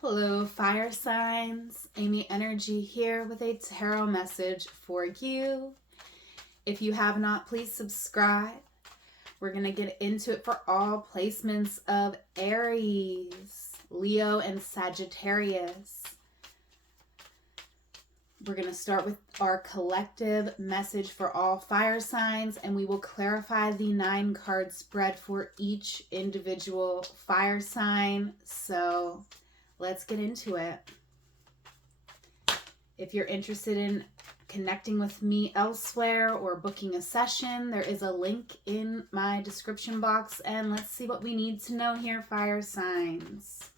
Hello, fire signs. Amy Energy here with a tarot message for you. If you have not, please subscribe. We're going to get into it for all placements of Aries, Leo, and Sagittarius. We're going to start with our collective message for all fire signs, and we will clarify the 9-card spread for each individual fire sign. So let's get into it. If you're interested in connecting with me elsewhere or booking a session, there is a link in my description box. And let's see what we need to know here, fire signs.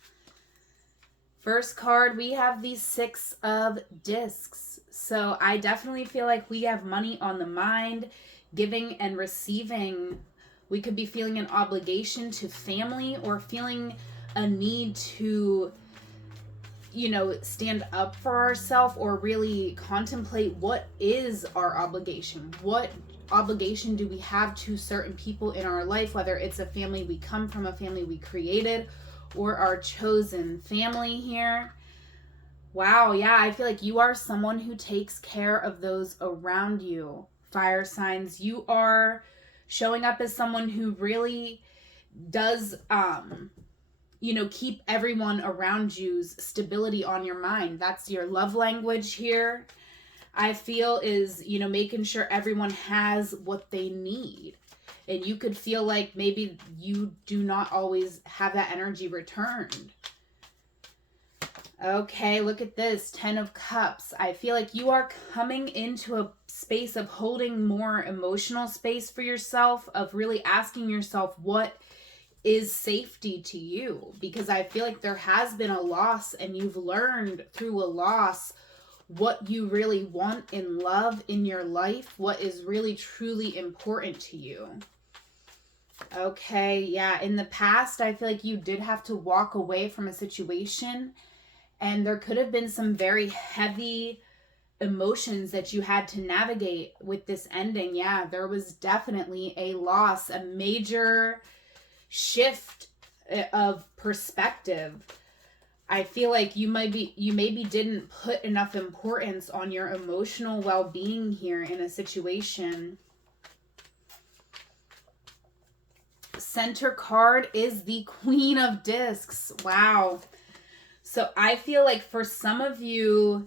First card, we have the 6 of Discs. So I definitely feel like we have money on the mind, giving and receiving. We could be feeling an obligation to family or feeling a need to stand up for ourselves or really contemplate what is our obligation. What obligation do we have to certain people in our life, whether it's a family we come from, a family we created, or our chosen family here. Wow, yeah, I feel like you are someone who takes care of those around you. Fire signs, you are showing up as someone who really does keep everyone around you's stability on your mind. That's your love language here, I feel, is, making sure everyone has what they need. And you could feel like maybe you do not always have that energy returned. Okay, look at this. 10 of Cups. I feel like you are coming into a space of holding more emotional space for yourself, of really asking yourself what is safety to you, because I feel like there has been a loss and you've learned through a loss what you really want in love in your life, what is really truly important to you. Okay, yeah, in the past I feel like you did have to walk away from a situation and there could have been some very heavy emotions that you had to navigate with this ending. Yeah, there was definitely a loss, a major shift of perspective. I feel like you maybe didn't put enough importance on your emotional well-being here in a situation. Center card is the Queen of Discs. Wow. So I feel like for some of you,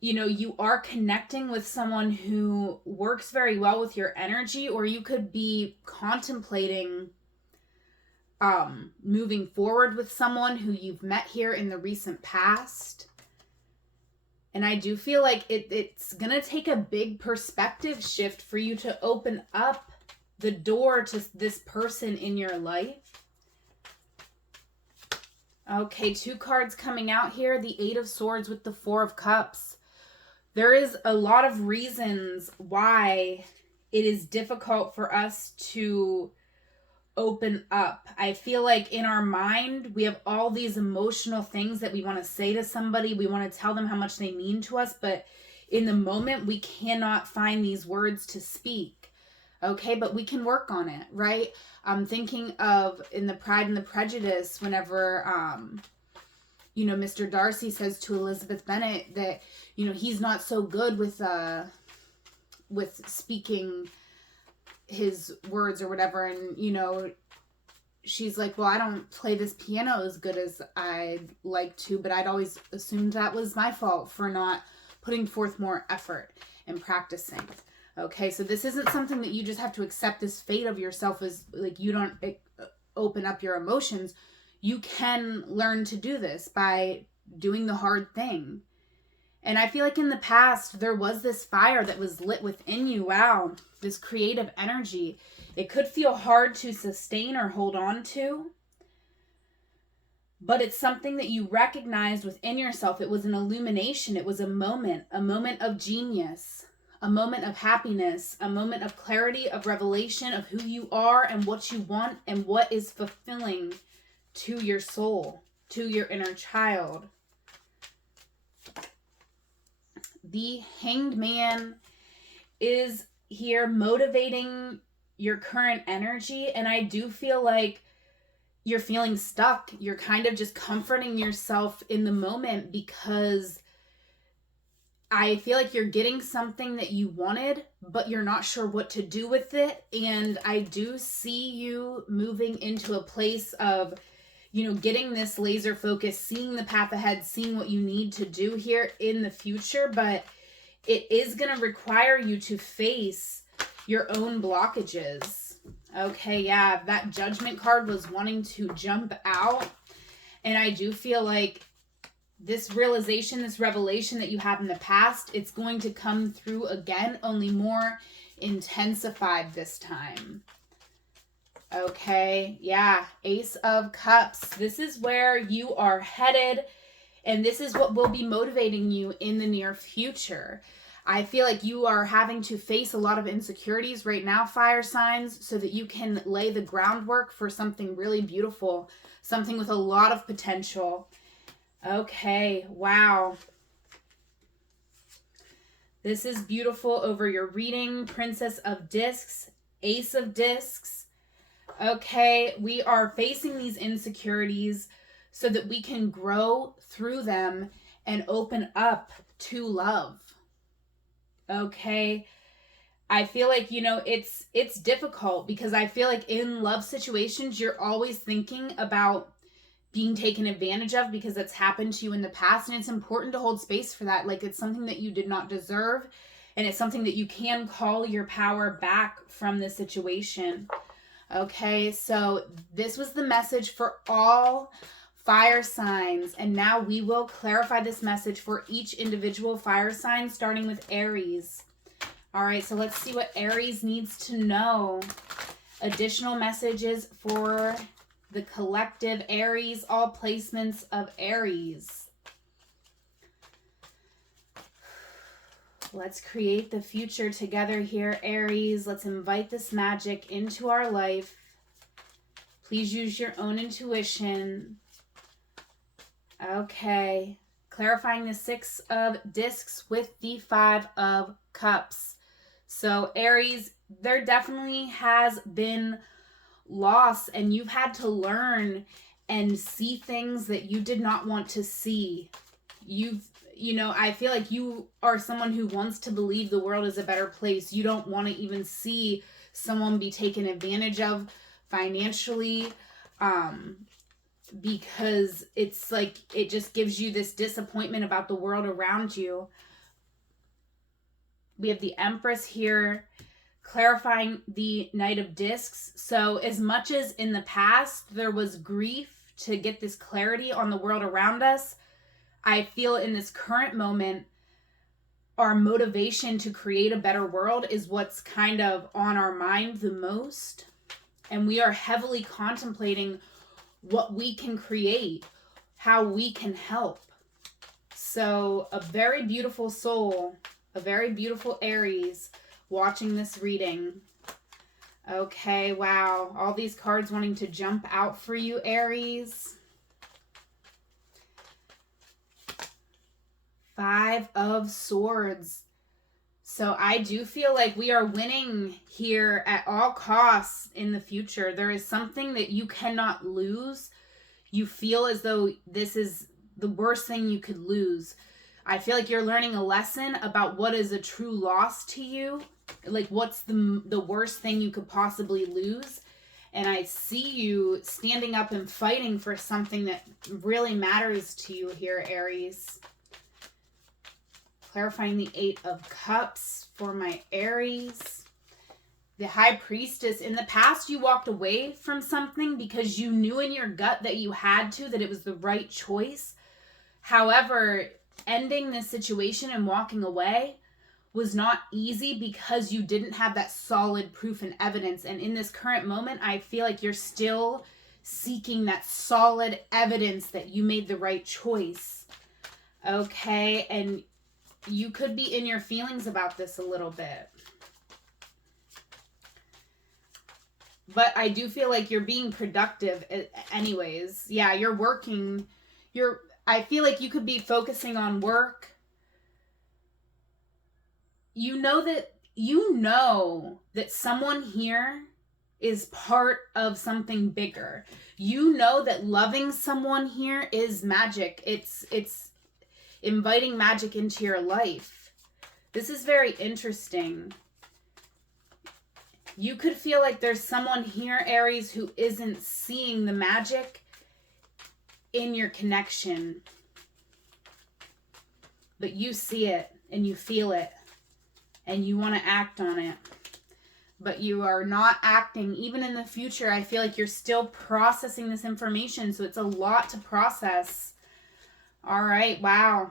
you are connecting with someone who works very well with your energy, or you could be contemplating moving forward with someone who you've met here in the recent past. And I do feel like it's going to take a big perspective shift for you to open up the door to this person in your life. Okay, 2 cards coming out here. The 8 of Swords with the 4 of Cups. There is a lot of reasons why it is difficult for us to open up. I feel like in our mind, we have all these emotional things that we want to say to somebody. We want to tell them how much they mean to us, but in the moment, we cannot find these words to speak. Okay, but we can work on it, right? I'm thinking of in the Pride and the Prejudice, whenever, Mr. Darcy says to Elizabeth Bennet that, he's not so good with speaking his words or whatever, and she's like, well, I don't play this piano as good as I'd like to, but I'd always assumed that was my fault for not putting forth more effort and practicing. Okay, so this isn't something that you just have to accept this fate of yourself as like you don't open up your emotions. You can learn to do this by doing the hard thing. And I feel like in the past, there was this fire that was lit within you. Wow, this creative energy. It could feel hard to sustain or hold on to, but it's something that you recognized within yourself. It was an illumination. It was a moment of genius, a moment of happiness, a moment of clarity, of revelation of who you are and what you want and what is fulfilling to your soul, to your inner child. The Hanged Man is here motivating your current energy, and I do feel like you're feeling stuck. You're kind of just comforting yourself in the moment because I feel like you're getting something that you wanted, but you're not sure what to do with it. And I do see you moving into a place of, getting this laser focus, seeing the path ahead, seeing what you need to do here in the future. But it is going to require you to face your own blockages. Okay, yeah, that Judgment card was wanting to jump out. And I do feel like this realization, this revelation that you had in the past, it's going to come through again, only more intensified this time. Okay, yeah, Ace of Cups. This is where you are headed, and this is what will be motivating you in the near future. I feel like you are having to face a lot of insecurities right now, fire signs, so that you can lay the groundwork for something really beautiful, something with a lot of potential. Okay, wow. This is beautiful over your reading. Princess of Discs, Ace of Discs. Okay, we are facing these insecurities so that we can grow through them and open up to love. Okay, I feel like, it's difficult because I feel like in love situations, you're always thinking about being taken advantage of because it's happened to you in the past, and it's important to hold space for that. Like, it's something that you did not deserve, and it's something that you can call your power back from the situation. Okay, so this was the message for all fire signs, and now we will clarify this message for each individual fire sign, starting with Aries. All right, so let's see what Aries needs to know. Additional messages for the collective Aries, all placements of Aries. Let's create the future together here, Aries. Let's invite this magic into our life. Please use your own intuition. Okay. Clarifying the Six of Discs with the Five of Cups. So, Aries, there definitely has been loss, and you've had to learn and see things that you did not want to see. I feel like you are someone who wants to believe the world is a better place. You don't want to even see someone be taken advantage of financially, because it's like it just gives you this disappointment about the world around you. We have the Empress here, clarifying the Knight of Discs. So as much as in the past there was grief to get this clarity on the world around us, I feel in this current moment, our motivation to create a better world is what's kind of on our mind the most. And we are heavily contemplating what we can create, how we can help. So a very beautiful soul, a very beautiful Aries watching this reading. Okay, wow. All these cards wanting to jump out for you, Aries. Five of Swords. So I do feel like we are winning here at all costs in the future. There is something that you cannot lose. You feel as though this is the worst thing you could lose. I feel like you're learning a lesson about what is a true loss to you. Like, what's the worst thing you could possibly lose. And I see you standing up and fighting for something that really matters to you here, Aries. Clarifying the Eight of Cups for my Aries. The High Priestess. In the past, you walked away from something because you knew in your gut that you had to, that it was the right choice. However, ending this situation and walking away was not easy because you didn't have that solid proof and evidence. And in this current moment, I feel like you're still seeking that solid evidence that you made the right choice. Okay, and you could be in your feelings about this a little bit. But I do feel like you're being productive anyways. Yeah, you're working. I feel like you could be focusing on work. You know that someone here is part of something bigger. You know that loving someone here is magic. It's inviting magic into your life. This is very interesting. You could feel like there's someone here, Aries, who isn't seeing the magic in your connection. But you see it and you feel it and you want to act on it. But you are not acting. Even in the future, I feel like you're still processing this information. So it's a lot to process. All right. Wow.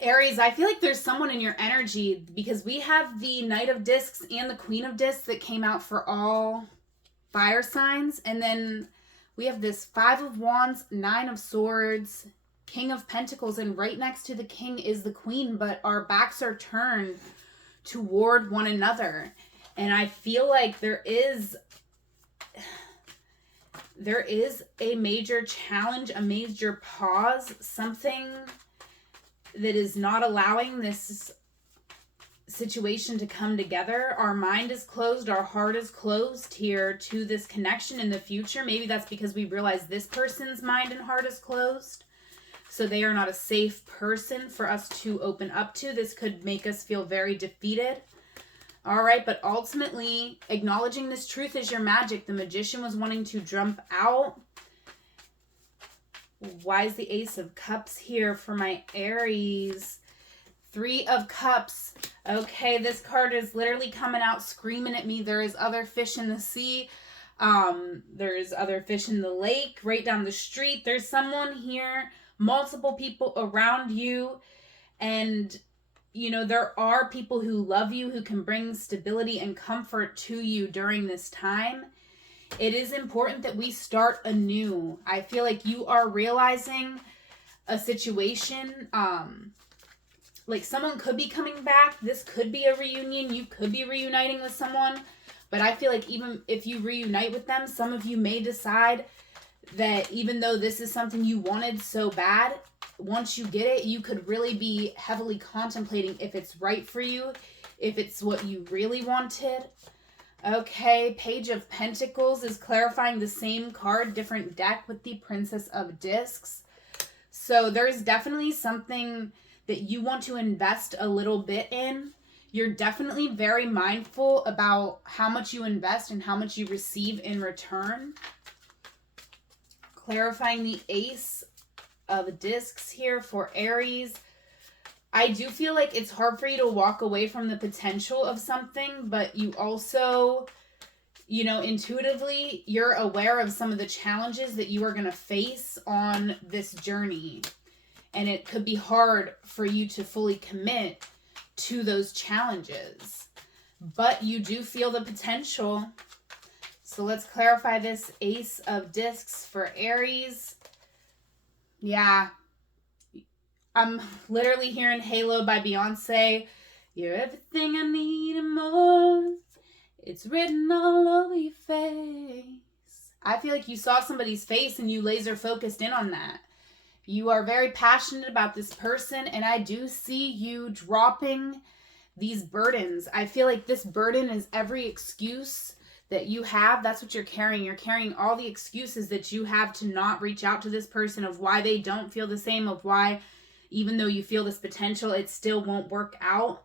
Aries, I feel like there's someone in your energy because we have the Knight of Discs and the Queen of Discs that came out for all fire signs. And then we have this 5 of Wands, 9 of Swords, King of Pentacles, and right next to the King is the Queen, but our backs are turned toward one another. And I feel like there is a major challenge, a major pause, something that is not allowing this situation to come together. Our mind is closed, our heart is closed here to this connection in the future. Maybe that's because we realize this person's mind and heart is closed, so they are not a safe person for us to open up to. This could make us feel very defeated. All right, but ultimately, acknowledging this truth is your magic. The Magician was wanting to jump out. Why is the Ace of Cups here for my Aries? 3 of Cups. Okay, this card is literally coming out screaming at me. There is other fish in the sea. There's other fish in the lake, right down the street. There's someone here, multiple people around you. And, you know, there are people who love you, who can bring stability and comfort to you during this time. It is important that we start anew. I feel like you are realizing a situation, like someone could be coming back. This could be a reunion. You could be reuniting with someone. But I feel like even if you reunite with them, some of you may decide that even though this is something you wanted so bad, once you get it, you could really be heavily contemplating if it's right for you, if it's what you really wanted. Okay, Page of Pentacles is clarifying the same card, different deck with the Princess of Discs. So there's definitely something that you want to invest a little bit in. You're definitely very mindful about how much you invest and how much you receive in return. Clarifying the Ace of Discs here for Aries. I do feel like it's hard for you to walk away from the potential of something, but you also, you know, intuitively, you're aware of some of the challenges that you are going to face on this journey. And it could be hard for you to fully commit to those challenges. But you do feel the potential. So let's clarify this Ace of Discs for Aries. Yeah. I'm literally hearing Halo by Beyonce. You're everything I need and more. It's written all over your face. I feel like you saw somebody's face and you laser focused in on that. You are very passionate about this person, and I do see you dropping these burdens. I feel like this burden is every excuse that you have. That's what you're carrying. You're carrying all the excuses that you have to not reach out to this person, of why they don't feel the same, of why even though you feel this potential, it still won't work out.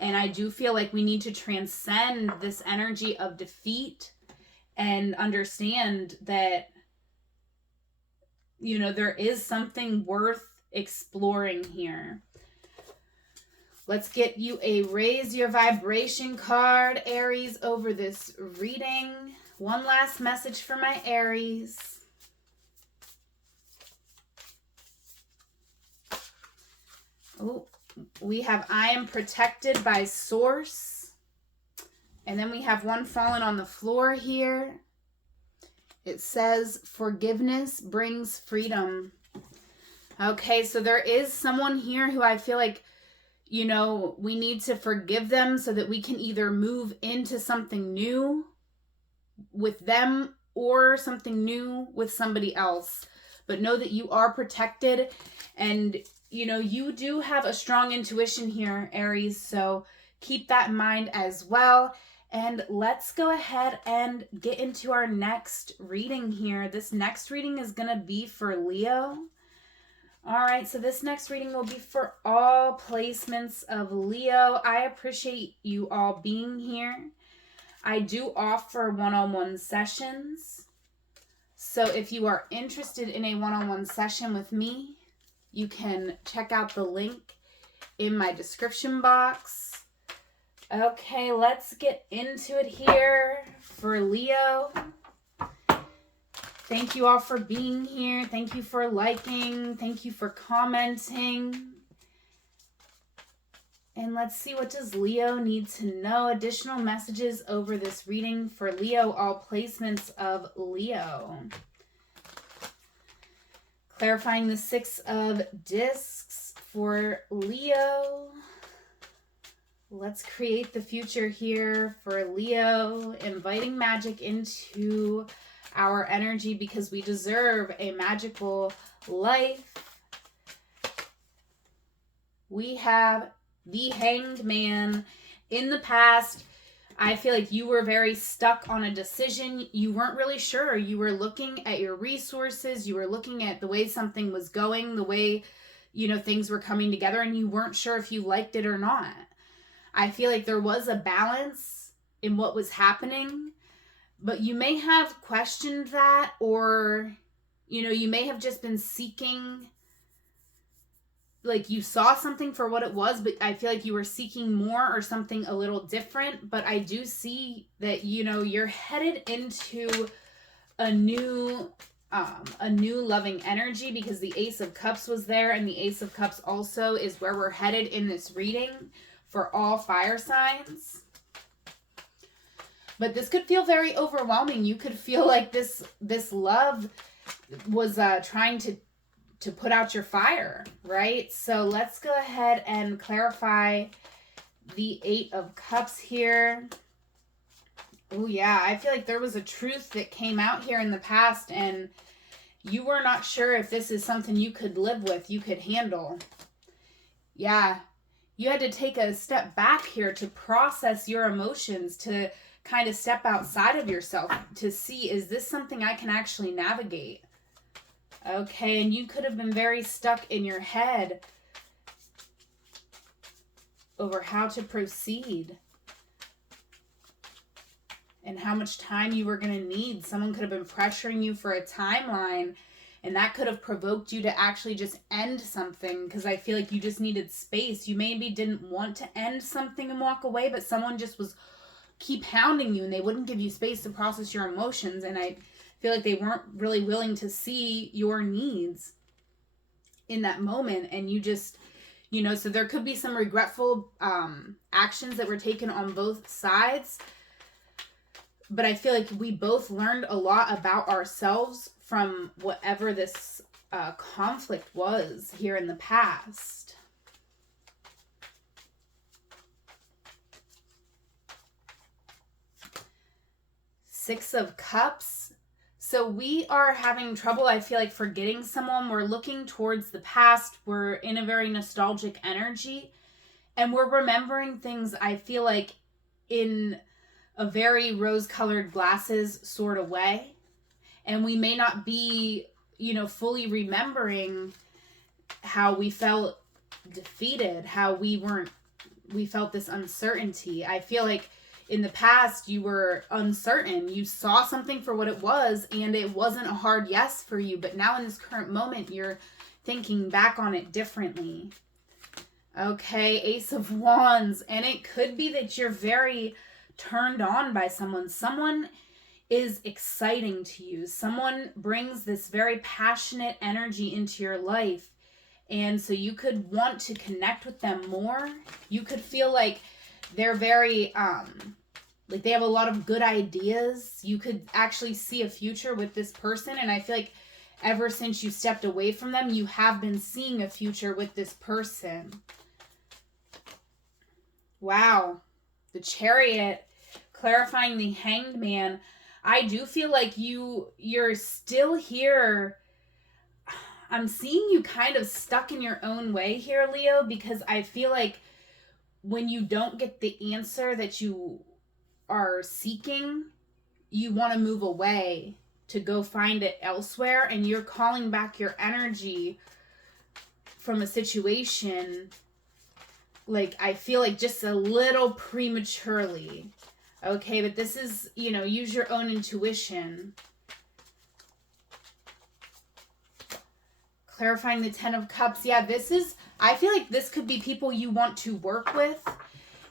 And I do feel like we need to transcend this energy of defeat and understand that, you know, there is something worth exploring here. Let's get you a Raise Your Vibration card, Aries, over this reading. One last message for my Aries. Oh, we have I am protected by Source. And then we have one fallen on the floor here. It says, forgiveness brings freedom. Okay, so there is someone here who I feel like, you know, we need to forgive them so that we can either move into something new with them or something new with somebody else. But know that you are protected, and you know, you do have a strong intuition here, Aries, so keep that in mind as well. And let's go ahead and get into our next reading here. This next reading is going to be for Leo. All right, so this next reading will be for all placements of Leo. I appreciate you all being here. I do offer one-on-one sessions. So if you are interested in a one-on-one session with me, you can check out the link in my description box. Okay, let's get into it here for Leo. Thank you all for being here. Thank you for liking. Thank you for commenting. And let's see, what does Leo need to know? Additional messages over this reading for Leo, all placements of Leo. Clarifying the Six of Discs for Leo. Let's create the future here for Leo, inviting magic into our energy because we deserve a magical life. We have the Hanged Man. In the past, I feel like you were very stuck on a decision. You weren't really sure. You were looking at your resources. You were looking at the way something was going, the way, things were coming together, and you weren't sure if you liked it or not. I feel like there was a balance in what was happening, but you may have questioned that, or, you may have just been seeking, like you saw something for what it was, but I feel like you were seeking more or something a little different. But I do see that, you're headed into a new loving energy because the Ace of Cups was there, and the Ace of Cups also is where we're headed in this reading for all fire signs. But this could feel very overwhelming. You could feel like this love was trying to put out your fire, right? So let's go ahead and clarify the Eight of Cups here. Oh yeah, I feel like there was a truth that came out here in the past, and you were not sure if this is something you could live with, you could handle. Yeah, you had to take a step back here to process your emotions, to kind of step outside of yourself to see, is this something I can actually navigate? Okay, and you could have been very stuck in your head over how to proceed and how much time you were going to need. Someone could have been pressuring you for a timeline, and that could have provoked you to actually just end something, because I feel like you just needed space. You maybe didn't want to end something and walk away, but someone just was keep hounding you, and they wouldn't give you space to process your emotions, and I feel like they weren't really willing to see your needs in that moment, and you just, so there could be some regretful actions that were taken on both sides, but I feel like we both learned a lot about ourselves from whatever this conflict was here in the past. Six of Cups. So we are having trouble, I feel like, forgetting someone. We're looking towards the past. We're in a very nostalgic energy. And we're remembering things, I feel like, in a very rose-colored glasses sort of way. And we may not be, fully remembering how we felt defeated, how we felt this uncertainty. I feel like in the past, you were uncertain. You saw something for what it was, and it wasn't a hard yes for you. But now in this current moment, you're thinking back on it differently. Okay, Ace of Wands. And it could be that you're very turned on by someone. Someone is exciting to you. Someone brings this very passionate energy into your life. And so you could want to connect with them more. You could feel like they're very, like they have a lot of good ideas. You could actually see a future with this person. And I feel like ever since you stepped away from them, you have been seeing a future with this person. Wow. The Chariot, clarifying the Hanged Man. I do feel like you're still here. I'm seeing you kind of stuck in your own way here, Leo, because I feel like when you don't get the answer that you are seeking, you want to move away to go find it elsewhere, and you're calling back your energy from a situation, like, I feel like just a little prematurely. Okay, but this is, use your own intuition. Clarifying the 10 of Cups. Yeah, I feel like this could be people you want to work with,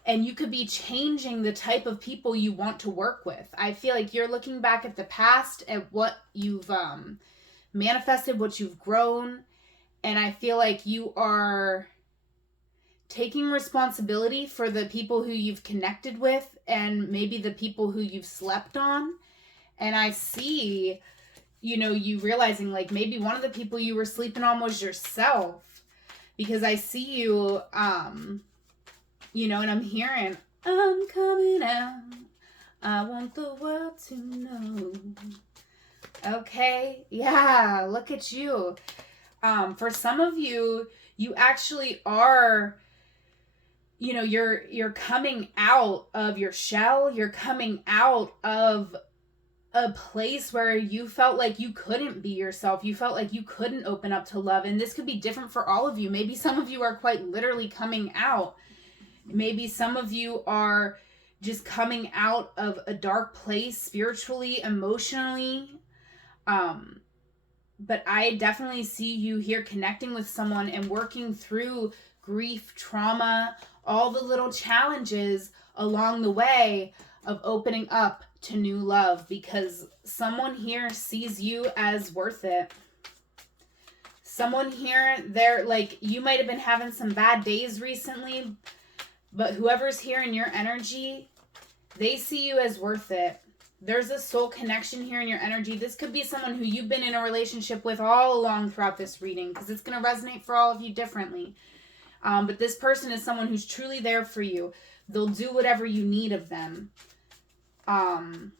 and you could be changing the type of people you want to work with. I feel like you're looking back at the past, at what you've manifested, what you've grown, and I feel like you are taking responsibility for the people who you've connected with and maybe the people who you've slept on. And I see, you realizing, like, maybe one of the people you were sleeping on was yourself, because I see you, and I'm hearing, I'm coming out, I want the world to know. Okay, yeah, look at you. For some of you, you actually are, you're coming out of your shell. You're coming out of a place where you felt like you couldn't be yourself. You felt like you couldn't open up to love. And this could be different for all of you. Maybe some of you are quite literally coming out. Maybe some of you are just coming out of a dark place spiritually, emotionally. But I definitely see you here connecting with someone and working through grief, trauma, all the little challenges along the way of opening up to new love, because someone here sees you as worth it. Someone here, they're like, you might have been having some bad days recently, but whoever's here in your energy, they see you as worth it. There's a soul connection here in your energy. This could be someone who you've been in a relationship with all along throughout this reading, because it's going to resonate for all of you differently. But this person is someone who's truly there for you. They'll do whatever you need of them. And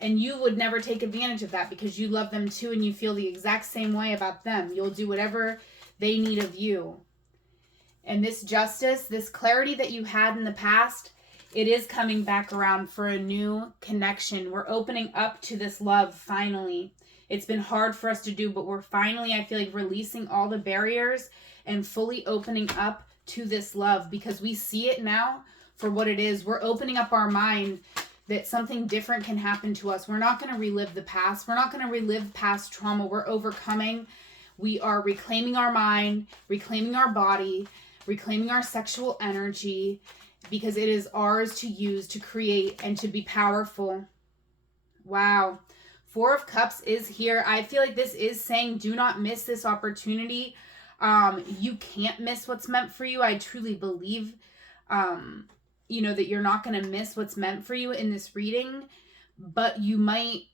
you would never take advantage of that, because you love them too and you feel the exact same way about them. You'll do whatever they need of you. And this justice, this clarity that you had in the past, it is coming back around for a new connection. We're opening up to this love finally. It's been hard for us to do, but we're finally, I feel like, releasing all the barriers and fully opening up to this love, because we see it now for what it is. We're opening up our mind that something different can happen to us. We're not going to relive the past. We're not going to relive past trauma. We're overcoming. We are reclaiming our mind, reclaiming our body, reclaiming our sexual energy, because it is ours to use, to create, and to be powerful. Wow. 4 of Cups is here. I feel like this is saying, do not miss this opportunity. You can't miss what's meant for you. I truly believe, that you're not going to miss what's meant for you in this reading, but you might,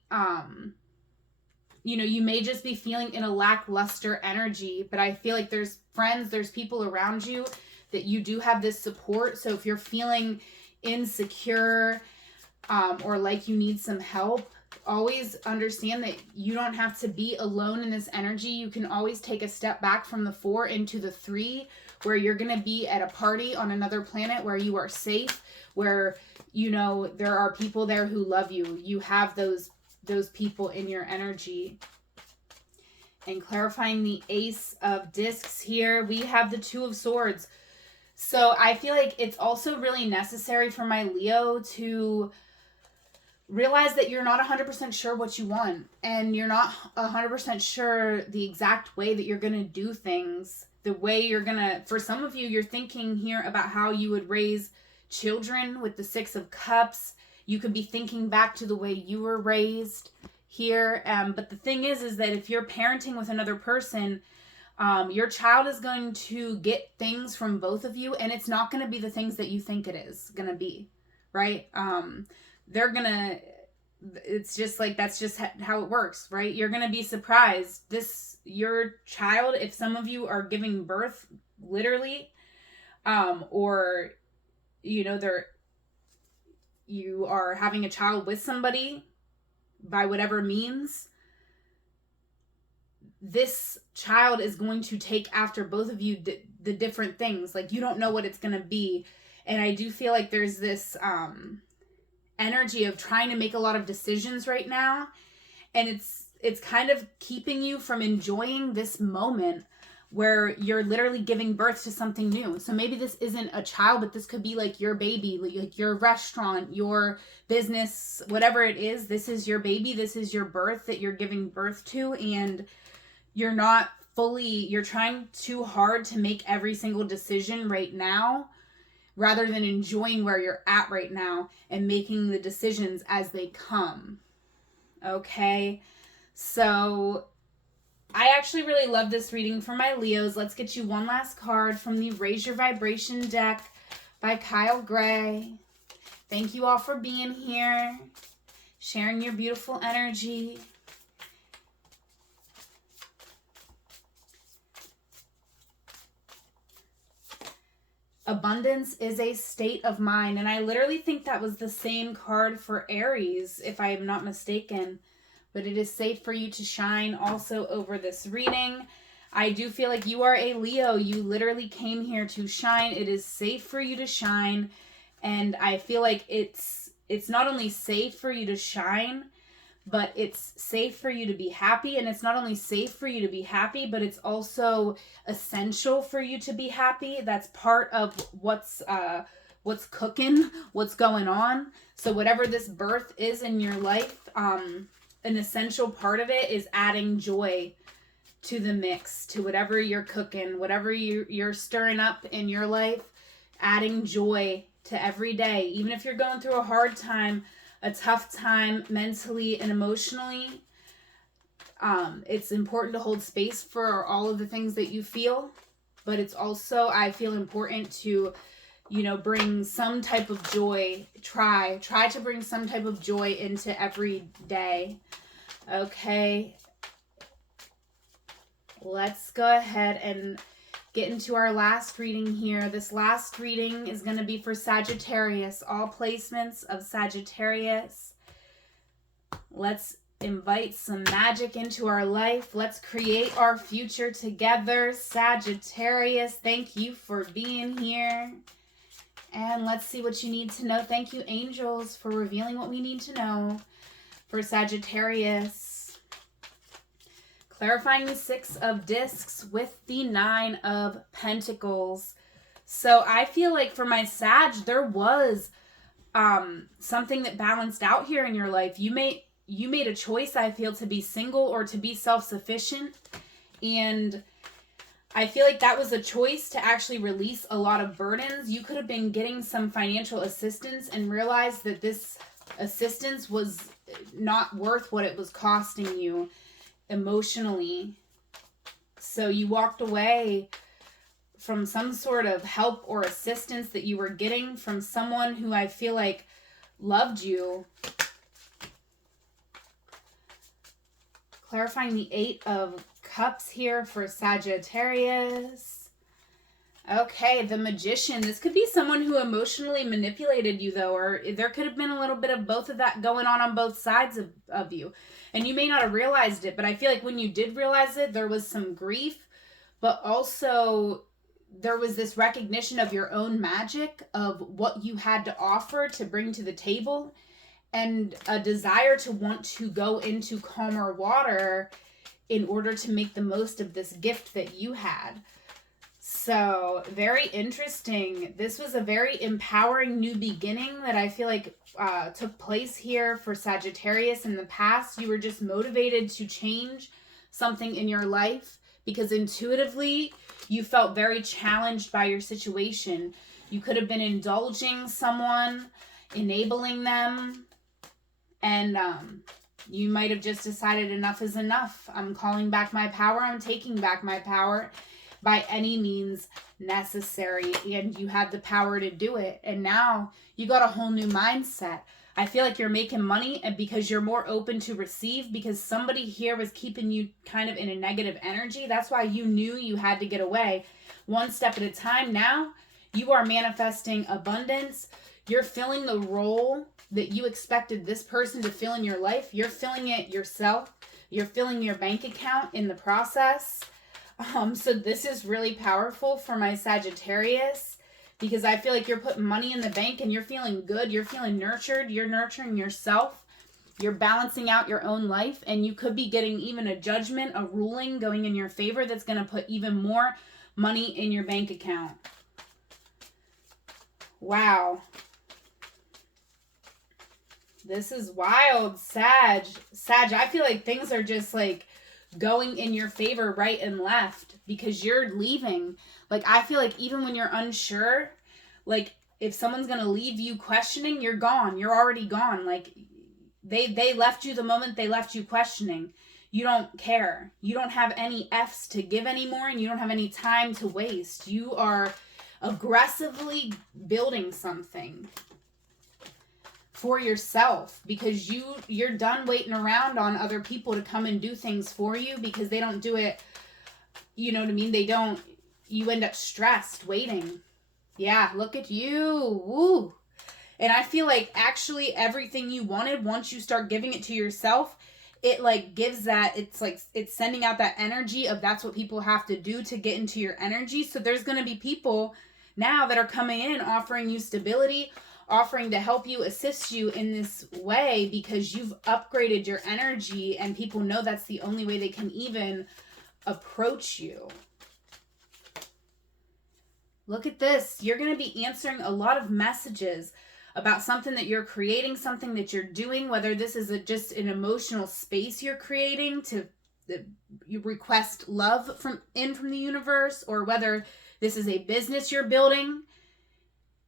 you may just be feeling in a lackluster energy, but I feel like there's friends, there's people around you that you do have this support. So if you're feeling insecure, or like you need some help, always understand that you don't have to be alone in this energy. You can always take a step back from the 4 into the 3, where you're going to be at a party on another planet where you are safe, where, there are people there who love you. You have those people in your energy. And clarifying the Ace of Discs here, we have the 2 of Swords. So I feel like it's also really necessary for my Leo to realize that you're not 100% sure what you want, and you're not 100% sure the exact way that you're going to do things, the way you're going to, for some of you, you're thinking here about how you would raise children with the 6 of Cups. You could be thinking back to the way you were raised here. But the thing is that if you're parenting with another person, your child is going to get things from both of you, and it's not going to be the things that you think it is going to be, right? They're going to, it's just like, that's just how it works, right? You're going to be surprised. Your child, if some of you are giving birth literally, or, you are having a child with somebody by whatever means, this child is going to take after both of you the different things. Like, you don't know what it's going to be. And I do feel like there's this, energy of trying to make a lot of decisions right now, and it's kind of keeping you from enjoying this moment where you're literally giving birth to something new. So maybe this isn't a child, but this could be like your baby, like your restaurant, your business, whatever it is. This is your baby. This is your birth that you're giving birth to, and you're not you're trying too hard to make every single decision right now rather than enjoying where you're at right now and making the decisions as they come. Okay? So I actually really love this reading for my Leos. Let's get you one last card from the Raise Your Vibration deck by Kyle Gray. Thank you all for being here, sharing your beautiful energy. Abundance is a state of mind. And I literally think that was the same card for Aries, if I am not mistaken. But it is safe for you to shine also over this reading. I do feel like you are a Leo. You literally came here to shine. It is safe for you to shine. And I feel like it's not only safe for you to shine, but it's safe for you to be happy. And it's not only safe for you to be happy, but it's also essential for you to be happy. That's part of what's cooking, what's going on. So whatever this birth is in your life, an essential part of it is adding joy to the mix, to whatever you're cooking, whatever you're stirring up in your life, adding joy to every day. Even if you're going through a hard time, a tough time mentally and emotionally, it's important to hold space for all of the things that you feel, but it's also, I feel, important to, bring some type of joy, try to bring some type of joy into every day. Okay, let's go ahead and get into our last reading here. This last reading is going to be for Sagittarius, all placements of Sagittarius. Let's invite some magic into our life. Let's create our future together. Sagittarius, thank you for being here. And let's see what you need to know. Thank you, angels, for revealing what we need to know for Sagittarius. Clarifying the 6 of discs with the 9 of pentacles. So I feel like for my Sag, there was something that balanced out here in your life. You made a choice, I feel, to be single or to be self-sufficient. And I feel like that was a choice to actually release a lot of burdens. You could have been getting some financial assistance and realized that this assistance was not worth what it was costing you emotionally. So you walked away from some sort of help or assistance that you were getting from someone who I feel like loved you. Clarifying the 8 of Cups here for Sagittarius. Okay, the Magician. This could be someone who emotionally manipulated you, though, or there could have been a little bit of both of that going on both sides of you. And you may not have realized it, but I feel like when you did realize it, there was some grief, but also there was this recognition of your own magic, of what you had to offer to bring to the table, and a desire to want to go into calmer water in order to make the most of this gift that you had. So, very interesting. This was a very empowering new beginning that I feel like took place here for Sagittarius. In the past, you were just motivated to change something in your life because intuitively you felt very challenged by your situation. You could have been indulging someone, enabling them, and you might have just decided enough is enough. I'm calling back my power. I'm taking back my power by any means necessary, and you had the power to do it. And now you got a whole new mindset. I feel like you're making money and because you're more open to receive, because somebody here was keeping you kind of in a negative energy. That's why you knew you had to get away one step at a time. Now you are manifesting abundance. You're filling the role that you expected this person to fill in your life. You're filling it yourself. You're filling your bank account in the process. So this is really powerful for my Sagittarius. because I feel like you're putting money in the bank and you're feeling good. You're feeling nurtured. You're nurturing yourself. You're balancing out your own life, and you could be getting even a judgment, a ruling going in your favor that's going to put even more money in your bank account. Wow. This is wild, Sag. Sag, I feel like things are just like going in your favor right and left because you're leaving. Like, I feel like even when you're unsure, like if someone's going to leave you questioning, you're gone. You're already gone. Like, They left you the moment they left you questioning. You don't care. You don't have any F's to give anymore, and you don't have any time to waste. You are aggressively building something for yourself because you're done waiting around on other people to come and do things for you because they don't do it. You know what I mean? You end up stressed waiting. Yeah, look at you. Woo. And I feel like actually everything you wanted, once you start giving it to yourself, it like gives that, it's sending out that energy of that's what people have to do to get into your energy. So there's going to be people now that are coming in offering you stability, offering to help you, assist you in this way because you've upgraded your energy and people know that's the only way they can even approach you. Look at this. You're going to be answering a lot of messages about something that you're creating, something that you're doing, whether this is just an emotional space you're creating to you request love from the universe, or whether this is a business you're building.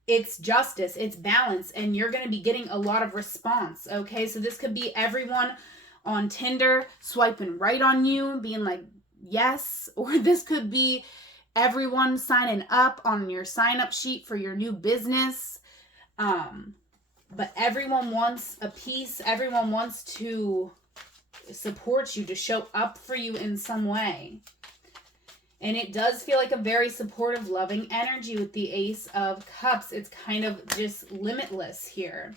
It's justice, it's balance, and you're going to be getting a lot of response, okay? So this could be everyone on Tinder swiping right on you, being like, yes, or this could be everyone signing up on your sign-up sheet for your new business. But everyone wants a piece. Everyone wants to support you, to show up for you in some way. And it does feel like a very supportive, loving energy with the Ace of Cups. It's kind of just limitless here.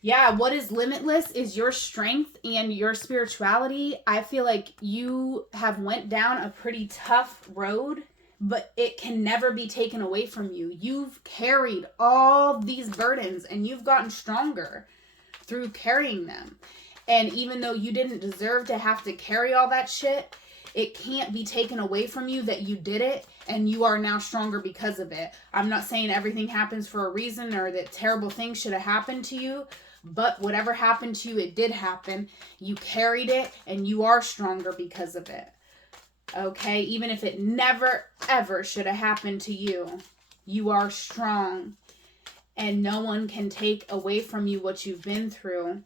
Yeah, what is limitless is your strength and your spirituality. I feel like you have went down a pretty tough road, but it can never be taken away from you. You've carried all these burdens and you've gotten stronger through carrying them. And even though you didn't deserve to have to carry all that shit, it can't be taken away from you that you did it and you are now stronger because of it. I'm not saying everything happens for a reason or that terrible things should have happened to you, but whatever happened to you, it did happen. You carried it and you are stronger because of it. Okay, even if it never, ever should have happened to you, you are strong. And no one can take away from you what you've been through.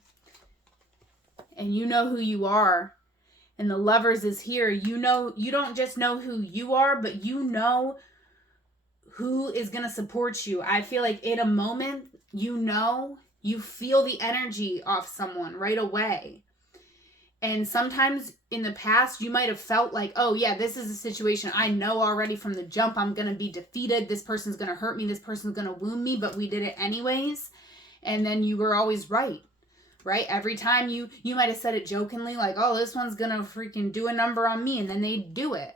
And you know who you are. And the Lovers is here. You know, you don't just know who you are, but you know who is going to support you. I feel like in a moment, you feel the energy off someone right away. And sometimes in the past, you might have felt like, oh yeah, this is a situation I know already from the jump. I'm going to be defeated. This person's going to hurt me. This person's going to wound me, but we did it anyways. And then you were always right? Every time you might have said it jokingly, like, oh, this one's going to freaking do a number on me. And then they do it.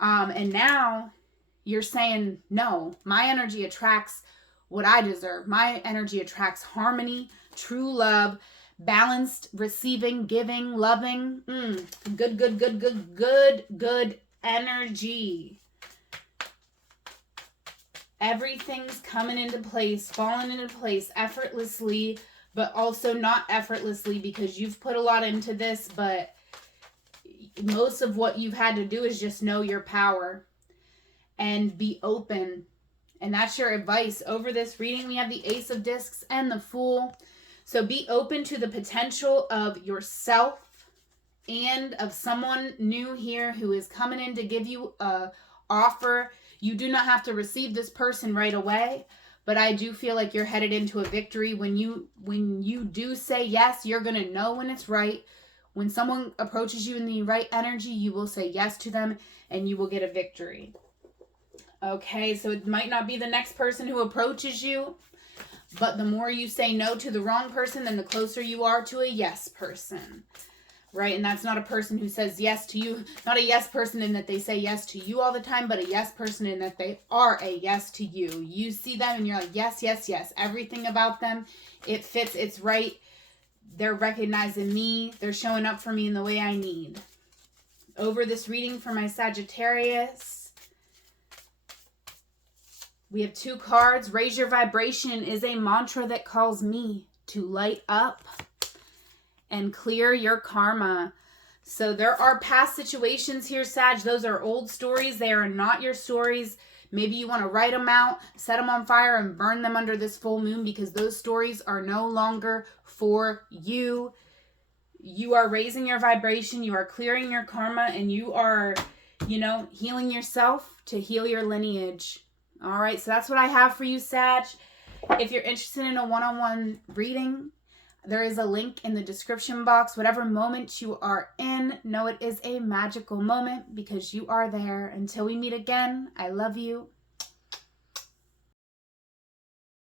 And now you're saying, no, my energy attracts what I deserve. My energy attracts harmony, true love, balanced, receiving, giving, loving. Good energy. Everything's coming into place, falling into place effortlessly, but also not effortlessly because you've put a lot into this, but most of what you've had to do is just know your power and be open. And that's your advice. Over this reading, we have the Ace of Discs and the Fool. So be open to the potential of yourself and of someone new here who is coming in to give you a offer. You do not have to receive this person right away, but I do feel like you're headed into a victory. When you do say yes, you're going to know when it's right. When someone approaches you in the right energy, you will say yes to them and you will get a victory. Okay, so it might not be the next person who approaches you, but the more you say no to the wrong person, then the closer you are to a yes person. right? And that's not a person who says yes to you, not a yes person in that they say yes to you all the time, but a yes person in that they are a yes to you. You see them and you're like, yes, yes, yes. Everything about them, it fits, it's right. They're recognizing me. They're showing up for me in the way I need. Over this reading for my Sagittarius, we have 2 cards. Raise your vibration is a mantra that calls me to light up and clear your karma. So there are past situations here, Sag. Those are old stories. They are not your stories. Maybe you want to write them out, set them on fire, and burn them under this full moon, because those stories are no longer for you. You are raising your vibration. You are clearing your karma, and you are, healing yourself to heal your lineage. All right, so that's what I have for you, Sag. If you're interested in a one-on-one reading, there is a link in the description box. Whatever moment you are in, know it is a magical moment because you are there. Until we meet again, I love you.